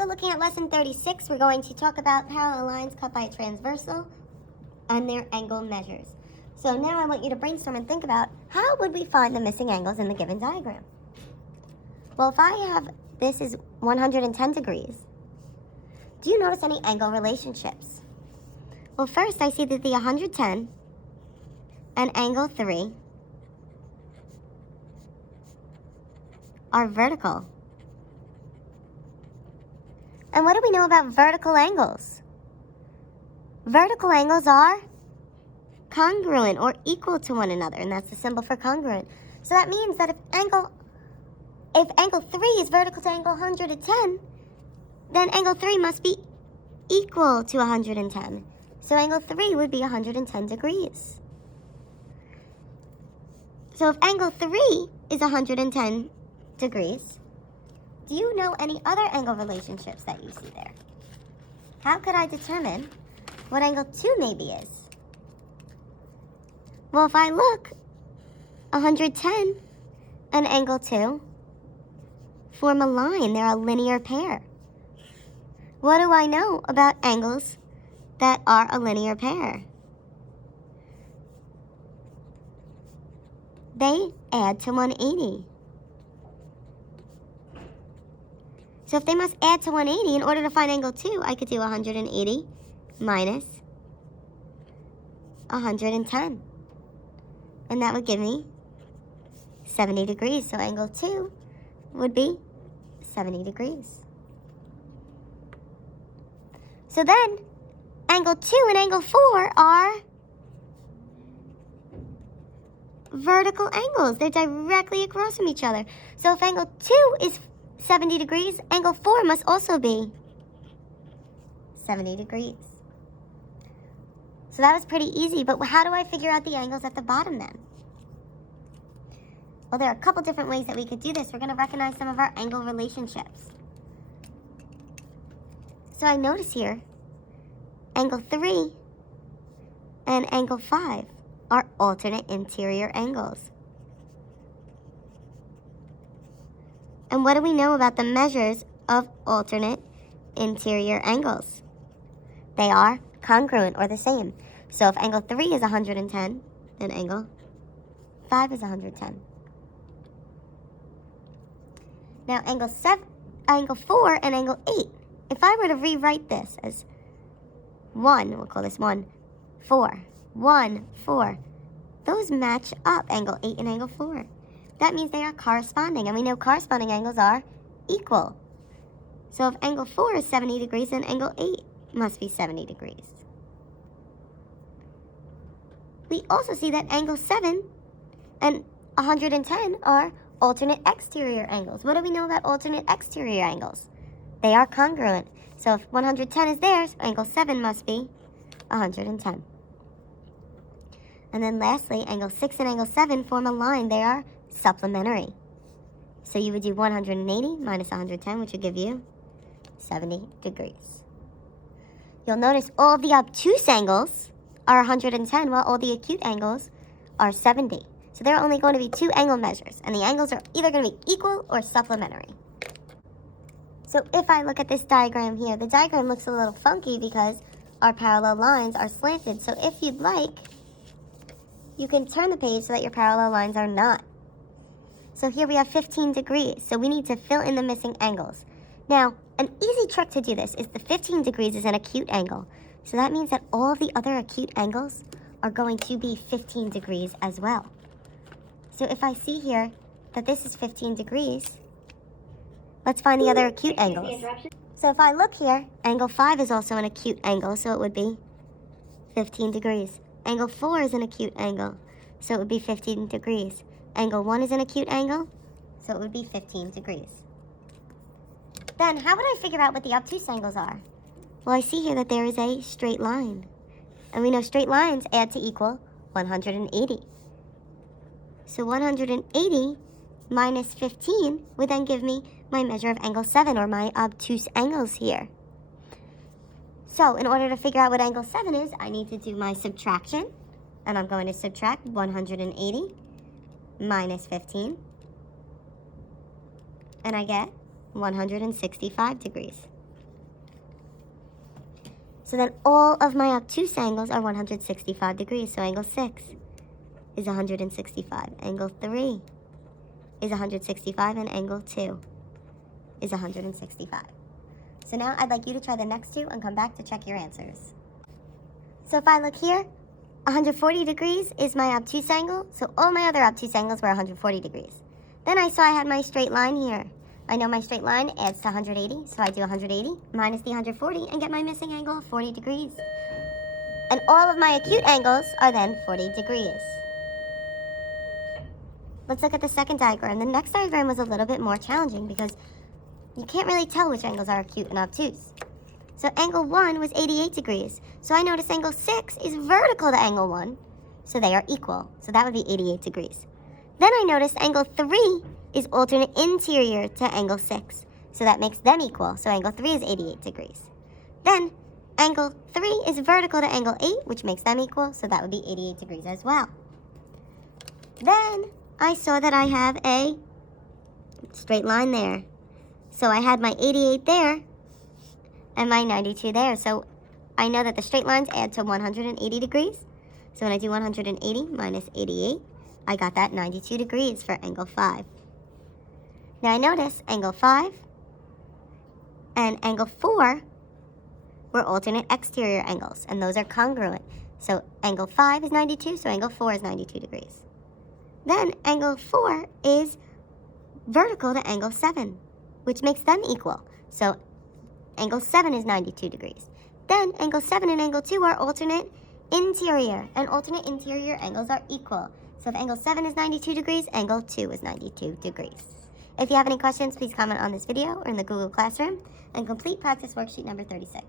So looking at lesson 36, we're going to talk about parallel lines cut by a transversal and their angle measures. So now I want you to brainstorm and think about how would we find the missing angles in the given diagram? Well, if I have this is 110 degrees, do you notice any angle relationships? Well, first I see that the 110 and angle 3 are vertical. And what do we know about vertical angles? Vertical angles are congruent or equal to one another, and that's the symbol for congruent. So that means that if angle 3 is vertical to angle 110, then angle 3 must be equal to 110. So angle 3 would be 110 degrees. So if angle 3 is 110 degrees, do you know any other angle relationships that you see there? How could I determine what angle 2 maybe is? Well, if I look, 110 and angle 2 form a line. They're a linear pair. What do I know about angles that are a linear pair? They add to 180. So if they must add to 180, in order to find angle 2, I could do 180 minus 110. And that would give me 70 degrees. So angle 2 would be 70 degrees. So then, angle 2 and angle 4 are vertical angles. They're directly across from each other. So if angle 2 is 70 degrees, angle 4 must also be 70 degrees. So that was pretty easy, but how do I figure out the angles at the bottom then? Well, there are a couple different ways that we could do this. We're going to recognize some of our angle relationships. So I notice here, angle 3 and angle 5 are alternate interior angles. And what do we know about the measures of alternate interior angles? They are congruent or the same. So if angle 3 is 110, then angle 5 is 110. Now angle 4 and angle 8. If I were to rewrite this as 1, we'll call this 1, 4, 1, 4. Those match up, angle 8 and angle 4. That means they are corresponding, and we know corresponding angles are equal. So if angle 4 is 70 degrees, then angle 8 must be 70 degrees. We also see that angle 7 and 110 are alternate exterior angles. What do we know about alternate exterior angles? They are congruent. So if 110 is there, so angle 7 must be 110. And then lastly, angle 6 and angle 7 form a line. They are supplementary. So you would do 180 minus 110, which would give you 70 degrees. You'll notice all the obtuse angles are 110, while all the acute angles are 70. So there are only going to be 2 angle measures, and the angles are either going to be equal or supplementary. So if I look at this diagram here, the diagram looks a little funky because our parallel lines are slanted. So if you'd like, you can turn the page so that your parallel lines are not. So here we have 15 degrees, so we need to fill in the missing angles. Now, an easy trick to do this is the 15 degrees is an acute angle. So that means that all of the other acute angles are going to be 15 degrees as well. So if I see here that this is 15 degrees, let's find the other acute angles. So if I look here, angle 5 is also an acute angle, so it would be 15 degrees. Angle 4 is an acute angle, so it would be 15 degrees. Angle 1 is an acute angle, so it would be 15 degrees. Then how would I figure out what the obtuse angles are? Well, I see here that there is a straight line. And we know straight lines add to equal 180. So 180 minus 15 would then give me my measure of angle 7, or my obtuse angles here. So in order to figure out what angle 7 is, I need to do my subtraction. And I'm going to subtract 180 minus 15. And I get 165 degrees. So then all of my obtuse angles are 165 degrees. So angle 6 is 165. Angle 3 is 165, and angle 2 is 165. So now I'd like you to try the next two and come back to check your answers. So if I look here, 140 degrees is my obtuse angle, so all my other obtuse angles were 140 degrees. Then I saw I had my straight line here. I know my straight line adds to 180, so I do 180 minus the 140 and get my missing angle of 40 degrees. And all of my acute angles are then 40 degrees. Let's look at the second diagram. The next diagram was a little bit more challenging because you can't really tell which angles are acute and obtuse. So angle 1 was 88 degrees. So I noticed angle 6 is vertical to angle 1, so they are equal. So that would be 88 degrees. Then I noticed angle 3 is alternate interior to angle 6, so that makes them equal. So angle 3 is 88 degrees. Then angle 3 is vertical to angle 8, which makes them equal, so that would be 88 degrees as well. Then I saw that I have a straight line there. So I had my 88 there and my 92 there. So I know that the straight lines add to 180 degrees. So when I do 180 minus 88, I got that 92 degrees for angle 5. Now I notice angle 5 and angle 4 were alternate exterior angles, and those are congruent. So angle 5 is 92, so angle 4 is 92 degrees. Then angle 4 is vertical to angle 7, which makes them equal. So angle 7 is 92 degrees. Then angle 7 and angle 2 are alternate interior, and alternate interior angles are equal. So if angle 7 is 92 degrees, angle 2 is 92 degrees. If you have any questions, please comment on this video or in the Google Classroom and complete practice worksheet number 36.